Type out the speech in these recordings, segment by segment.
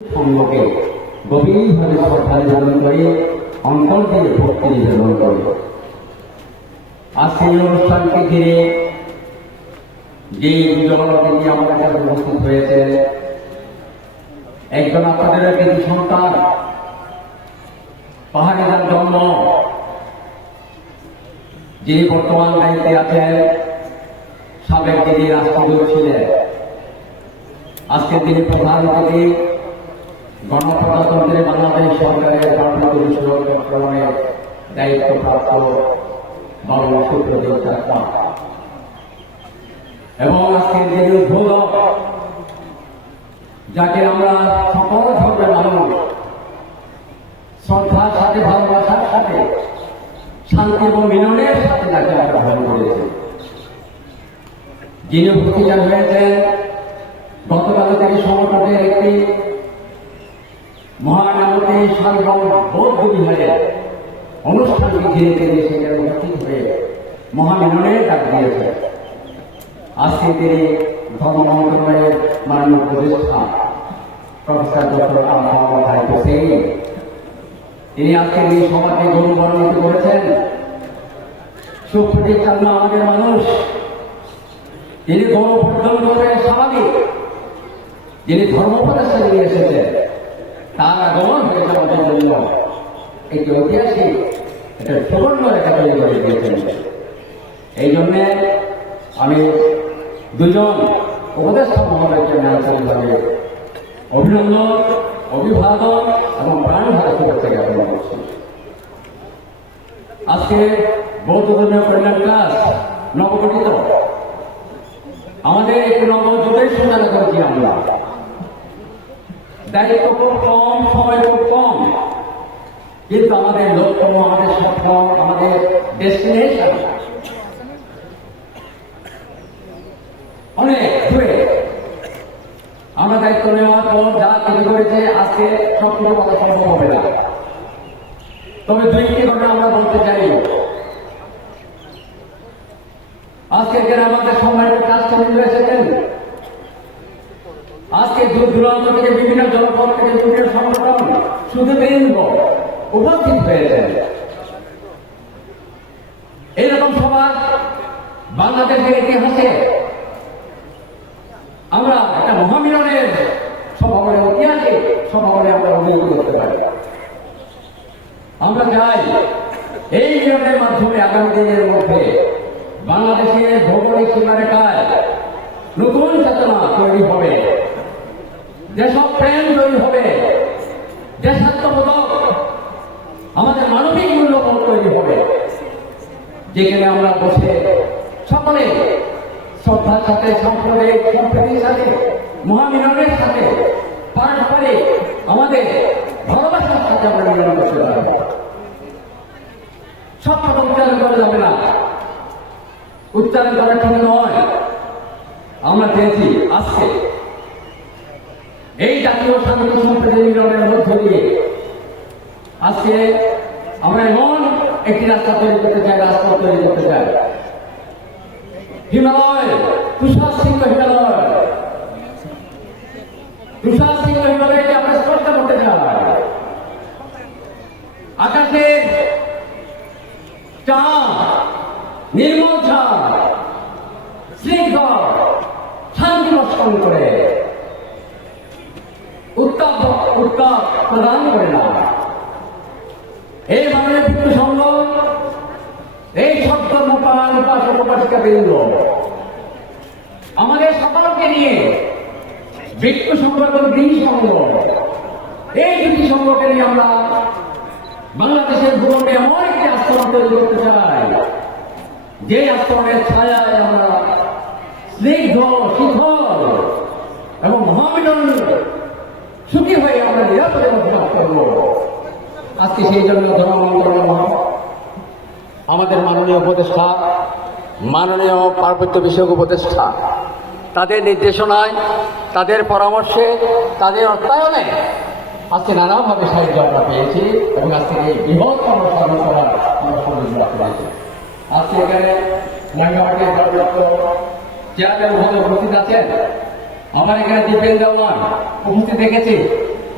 সঙ্গকে গভীরভাবে শ্রদ্ধা নিবেদন করে অন্তর দিয়ে ভক্তি নিবেদন করে। আজকে এই অনুষ্ঠানকে ঘিরে যে দুজনকে নিয়ে আমাদের কাছে উপস্থিত হয়েছে, একজন আপনাদের কিছু সন্তান, পাহাড়ে যার জন্ম, যিনি বর্তমান দায়িত্বে আছেন, সাবেক যিনি রাষ্ট্রদূত ছিলেন, আজকের তিনি প্রধান অতিথি, গণপ্রজাতন্ত্রী বাংলাদেশ সরকারের ভারপ্রাপ্ত বিষয়ক চট্টগ্রামের দায়িত্বপ্রাপ্ত বাবু সুপ্রদীপ চাকমা, এবং আজকের যিনি উদ্বোধক, যাকে আমরা সকল ধর্মের মানুষ শ্রদ্ধার সাথে, ভালোবাসার সাথে, শান্তি এবং মিলনের সাথে তাকে আমরা গ্রহণ করেছি, যিনি উপস্থিত হয়েছেন গতকাল থেকে সংগঠনের একটি মহানামতে সার্বভৌম বৌদ্ধ বিহারের অনুষ্ঠানকে ঘিরে তিনি সেখানে উপস্থিত হয়ে মহামিলনের ডাক দিয়েছে। আজকে তিনি ধর্ম মন্ত্রণালয়ের মাননীয় উপদেষ্টা প্রফেসর ডক্টর মোহাম্মদ হাইফ হোসেন, তিনি আজকে এই সভাকে গৌরবান্বিত করেছেন। সুপ্রদীপ চাকমা আমাদের মানুষ, তিনি গৌরব অর্জন করবেন স্বাভাবিক, যিনি ধর্মোপদেষ্টা নিয়ে এসেছেন, তার আগমন হয়েছে আমাদের জন্য একটি ঐতিহাসিক, একটা সুবর্ণ রেখা তৈরি করে দিয়েছেন। এই জন্যে আমি দুজন উপদেষ্টা মহোদয়কে আন্তরিকভাবে অভিনন্দন, অভিবাদন এবং প্রাণভাবে শুভেচ্ছা জ্ঞাপন করছি। আজকে বৌদ্ধ ধর্মীয় কল্যাণ ট্রাস্ট নবগঠিত, আমাদের একটি নবযুগের সূচনা করেছি আমরা। দায়িত্ব খুব কম, সময় খুব কম, কিন্তু আমাদের লক্ষ্য, আমাদের স্বপ্ন, আমাদের ডেস্টিনেশন অনেক দূরে। আমরা দায়িত্ব নেওয়ার পর যা কিছু করেছে, আজকে স্বপ্ন বলা সম্ভব হবে না, তবে দুইটি ঘটনা আমরা বলতে চাই। আজকে এখানে আমাদের সম্মানিত ট্রাস্টবিন্দ এসেছেন, আজকে দূর দূরান্ত থেকে বিভিন্ন জনপদ থেকে বিভিন্ন সংগঠন সুধীবৃন্দ উপস্থিত হয়েছেন। এইরকম সমাজ বাংলাদেশের ইতিহাসে আমরা একটা মহামিলনের সভা বলে, ঐতিহাসিক সভা বলে আমরা অভিযোগ করতে পারি। আমরা চাই এই মিলনের মাধ্যমে আগামী দিনের মধ্যে বাংলাদেশের ভৌগোলিক সীমারেখায় নতুন চেতনা তৈরি হবে, দেশপ্রেম তৈরি হবে, দেশাত্মবোধক, আমাদের মানবিক মূল্যবোধ তৈরি হবে, যেখানে আমরা বসে সকলে শ্রদ্ধার সাথে, সাম্প্রদায়িক সম্প্রীতির সাথে, মহামিলনের সাথে, পারস্পরিক আমাদের ভালোবাসার সাথে আমরা মিলন করতে পারব। সব কথা উচ্চারণ করা যাবে না, উচ্চারণ করা ঠিক নয়। আমরা চেয়েছি আজকে এই জাতীয় শান্তি সম্প্রীতি মিলনের মধ্য দিয়ে আজকে আমরা এমন একটি রাস্তা তৈরি করতে চাই, রাস্তা তৈরি করতে চাই, হিমালয়, তুষার সিংহ হিমালয়, তুষার সিংহ হিমালয়কে আমরা স্পষ্ট করতে চাই। আকাশের চাঁদ, নির্মল চাঁদ, স্নিগ্ধ শান্তি বর্ষণ করে, উত্তাপ প্রদান করে না। এই মাননীয় ভিক্ষু সংঘ, এই সদ্ধর্মপাল উপাসক উপাসিকা বৃন্দ, আমাদের সকলকে নিয়ে ভিক্ষু সংঘ এবং গৃহী সংঘ, এই দুটি সংঘকে নিয়ে আমরা বাংলাদেশের ভূখণ্ডে এমন একটি আশ্রম তৈরি করতে চাই, যে আশ্রমের ছায়ায় আমরা স্নিগ্ধ, শীতল এবং মহামিলন সুখী হয়ে আমরা নিরাপদে বসবাস করব। আজকে সেই জন্য ধর্ম মন্ত্রণালয়, আমাদের মাননীয় উপদেষ্টা, মাননীয় পার্বত্য বিষয়ক উপদেষ্টা, তাদের নির্দেশনায়, তাদের পরামর্শে, তাদের অর্থায়নে আজকে নানাভাবে সাহায্য আমরা পেয়েছি এবং আজকে এই বৃহৎ কর্মসূচি করার আমরা সুযোগ পেয়েছি। আজকে এখানে মহিলাটির চেয়ারম্যান মহোদয় উপস্থিত আছেন, আমার এখানে দীপেন দেওয়ান উপস্থিত দেখেছি,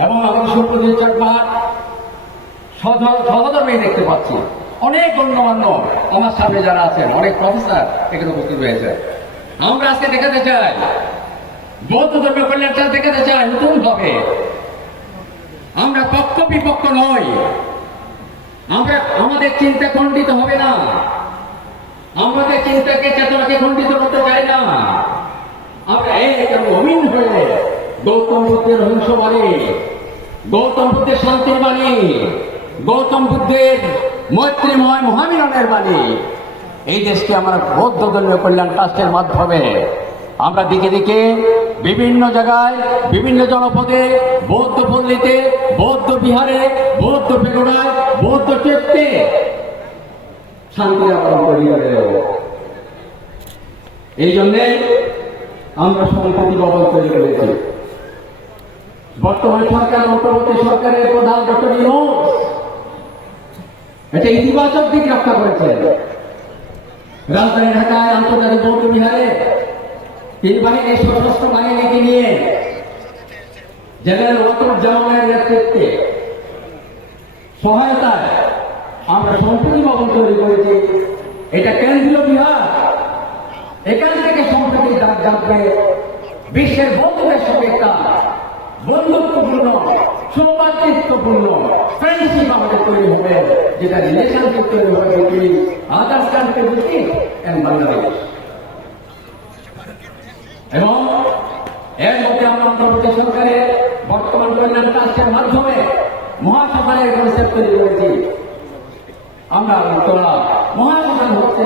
এবং আমাদের সুপ্রজিৎ চাকমার সহধর্মী দেখতে পাচ্ছি। অনেক গণ্যমান্য আমার সামনে যারা আছেন, অনেক প্রফেসর এখানে উপস্থিত হয়েছে। আমরা আজকে দেখাতে চাই, বৌদ্ধ ধর্মের কল্যাণ দেখাতে চাই নতুন ভাবে। আমরা পক্ষ বিপক্ষ নই, আমরা আমাদের চিন্তা খণ্ডিত হবে না, আমাদের চিন্তাকে চেতনাকে খণ্ডিত করতে চাই না। আমরা এক অমিন হয়ে গৌতম বুদ্ধের অহিংস বাণী, গৌতম বুদ্ধের শান্তির বাণী, গৌতম বুদ্ধের মৈত্রীময় মহামিলনের বাণী, এই দেশকে আমরা বৌদ্ধ ধর্মীয় কল্যাণ ট্রাস্টের মাধ্যমে আমরা দিকে দিকে বিভিন্ন জায়গায়, বিভিন্ন জনপদে, বৌদ্ধ পল্লীতে, বৌদ্ধ বিহারে, বৌদ্ধ পেগোড়ায়, বৌদ্ধ চৈত্যে শান্তি আবরণ করিয়ে দেব। এই জন্যে আমরা সম্প্রতি ভবন তৈরি করেছি। বর্তমান সরকার, অন্তর্বর্তী সরকারের প্রধান ডক্টর ইউনূস একটা ইতিবাচক দিক রক্ষা করেছেন। রাজধানী ঢাকায় আন্তর্জাতিক বৌদ্ধ বিহারে তিন বাহিনীর সশস্ত্র বাহিনীকে নিয়ে জেনারেল ওয়াকারুজ্জামানের নেতৃত্বে সহায়তায় আমরা সম্প্রতি ভবন তৈরি করেছি। এটা কেন্দ্রীয় বিহার, এখান থেকে সম্প্রতির ডাক যাবে বিশ্বের বন্ধুদের সঙ্গে একটা বন্ধুত্বপূর্ণ, সৌভাতৃত্বপূর্ণ ফ্রেন্ডশিপ আমাদের তৈরি হবে, যেটা রিলেশনশিপ তৈরি হবে between others country and Bangladesh. এবং এর মধ্যে আমরা অন্তর্বর্তী সরকারের বর্তমান কল্যাণ ট্রাস্টের মাধ্যমে মহাসভার কনসেপ্ট তৈরি করেছি। আমরা মহাসভা হচ্ছে